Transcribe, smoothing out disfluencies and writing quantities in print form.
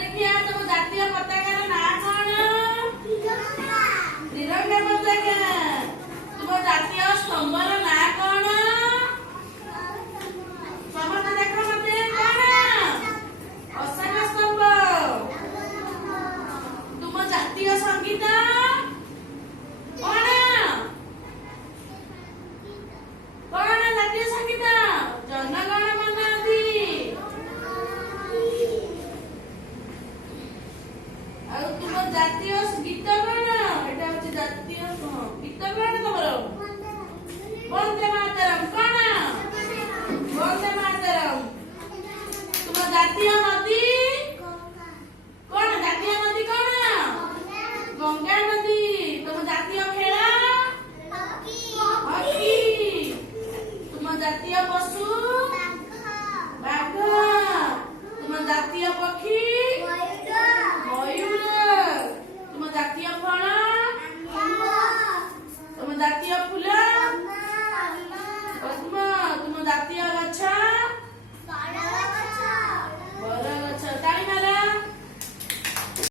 ଦେଖିଆ ତମ ଜାତୀୟ ପତାକାର ନାଁ କଣ? ତ୍ରିରଙ୍ଗା ପତାକା। ତୁମ ଜାତୀୟ ସ୍ତମ୍ଭର ନାଁ କଣ? ସମସ୍ତେ ଦେଖ ମତେ କଣ? ଅଶୋକ ସ୍ତମ୍ଭ। ତୁମ ଜାତୀୟ ସଙ୍ଗୀତ କଣ? କଣ ଜାତୀୟ ସଙ୍ଗୀତ? ଜନଗଣ ମନ ଅଧି। ଆଉ ତୁମ ଜାତୀୟ ଗୀତ କଣ? ଏଟା ହଉଛି ଜାତୀୟ ଗୀତ କଣ ତମର? ବନ୍ଦେ ମାତରମ୍। କଣ? ବନ୍ଦେ ମାତରମ୍। ତୁମ ଜାତୀୟ ନଦୀ କଣ? ଜାତୀୟ ନଦୀ କଣ? ଗଙ୍ଗା ନଦୀ। ତୁମ ଜାତୀୟ ଖେଳ ହକି। ତୁମ ଜାତୀୟ ପଶୁ ବାଘ। ତୁମ ଜାତୀୟ ପକ୍ଷୀ